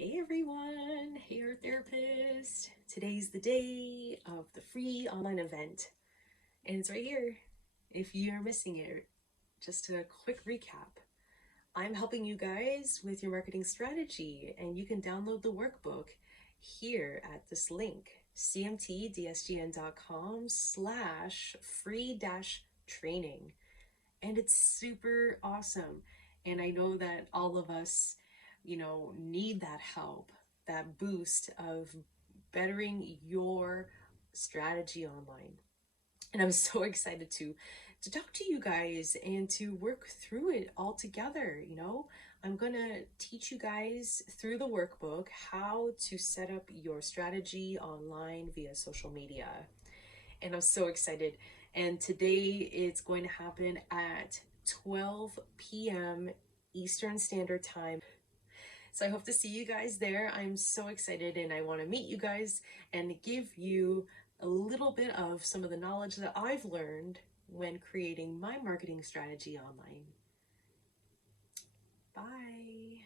Hey everyone, hey Art Therapist. Today's the day of the free online event, and it's right here. If you're missing it, just a quick recap. I'm helping you guys with your marketing strategy, and you can download the workbook here at this link, cmtdsgn.com/free-training. And it's super awesome. And I know that all of us, need that help, that boost of bettering your strategy online. And I'm so excited to talk to you guys and to work through it all together. I'm gonna teach you guys through the workbook how to set up your strategy online via social media. And I'm so excited. And today it's going to happen at 12 p.m. Eastern Standard Time. So I hope to see you guys there. I'm so excited, and I want to meet you guys and give you a little bit of some of the knowledge that I've learned when creating my marketing strategy online. Bye.